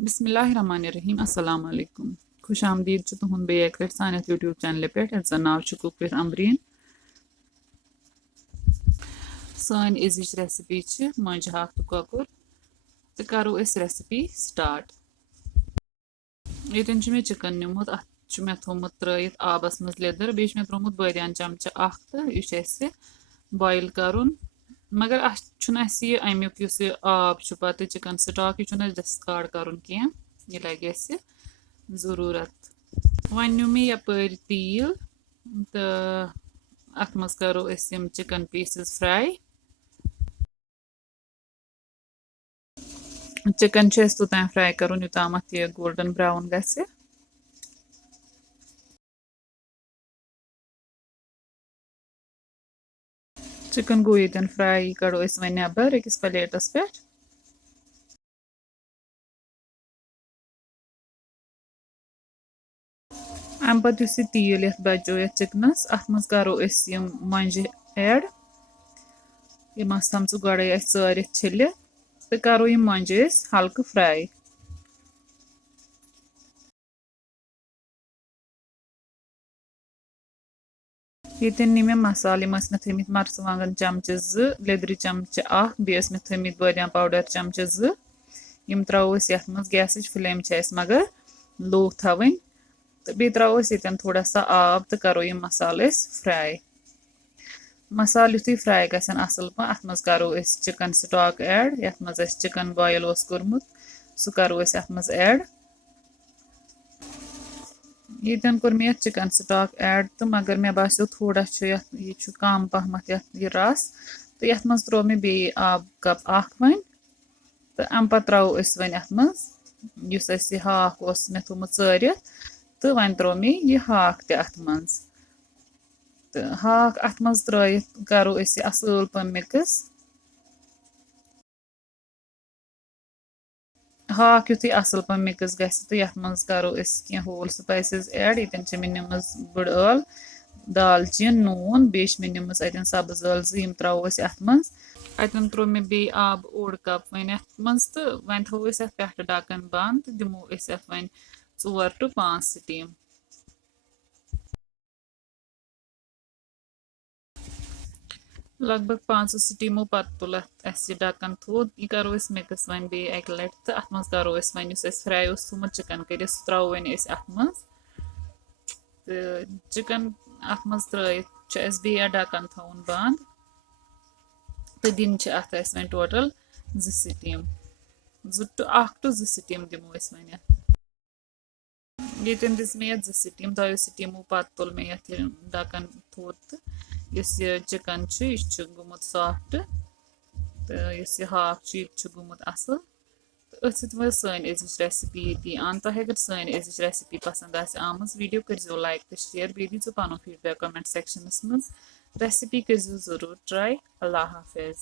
बिस्मिल्लाहिर्रहमानिर्रहीम अस्सलाम वालेकुम खुश आमदीद तुहद बे एक लट सान यूट्यूब चैनल पे यथ नाव कुक विथ अम्बरीन सान अजिच रेसिपी मंज हाक तो कोकुर तो करो रेसिपी स्टार्ट ये मे चिकन निमुत अत मे थोमुत त्रयित आबस मज लेदर बे मे त्रोमुत बदियान चमचा अख तो यह बॉयल करुन मगर अमुक आब पत चिकन स्टॉक यह डिस्कार्ड कर यह लगे ज़रूरत वन नु मे यपर तील तो अत मज करो चिकन पीसेस फ्राई चिकन तोतान फ्राई कर योताम यह गोल्डन ब्राउन गसे चिकन गो ये फ्राई कड़ो वे नबर अकिस प्लेटस पे अम पत तील ये बचो ये चिकनस अत मज करो मंजे ऐड यम थम गड़े च छिल तो करो यम मंजे हल्क फ्राई ये नी मे मसाल मे थमित मरचवांगन चमचे लेदर चमचे बे मे थमित बादाम पाउडर चमचे यम त्रो गैस फ्लेम मगर लो थवन तो बे त्रो ये थोड़ा सा आब तो करो यम मसाल फ्राई मसाल युथु फ्राई गसन असल पा अत मज करो चिकन स्टॉक ऐड यथ मज चिकन बॉयल कोर्मुत सह करो अत मज ऐड ये कोर मे चिकन स्टॉक ऐड तो मगर मे बासो थोड़ा यह कम पहमत यह रस तो यथ मज त्रो मे बे आब कप वन तो अम पत त्रो वन अत मज हाक मे थोमुत चरित तो वन त्रो मे यह हाक तथ मज तो हाक अत मज त्रयित करो असल पन मिक्स हाक युथु असल पन मिक्स गस तो यथ मज करो कह होल स्पाइसेस ऐड ये मे निमज बड़ ٲल दालचीन नून बे मे निमज अतन सब्ज ٲल यम त्रो अत मज अतन त्रो मे बे आब ओड कप वन अत मज तो वन थो अत पे ढक्कन बंद तो दिमो अत वन 4 to 5 स्टीम लगभग 5 स्टीमो पत तुल ढक्कन थोद यह करो मिक्स वन बे अक लट तो अत मज करो वन फ्राई थोमुत चिकन कर त्रो वन अत मज तो चिकन अत मज त्रयित बे ढक्कन थवन बंद तो दिन अत one total 2 steam 1 to 2 steam दिमो वन ये दिस मे 2 स्टीम 2 स्टीमो पत तुल मे ढक्कन थोद तो चिकन यह गोमुत सॉफ्ट तो यह हाक यह गोमुत असल तो अथ सत सन अजिच रेसिपी ये अन तुम अगर सन अजिच रेसिपी पसंद आम वीडियो कर लाइक तो शेयर बे दी पन फीडबैक कमेंट सेक्शनस मज रेसिपी कर जरूर ट्राई अल्लाह हाफिज।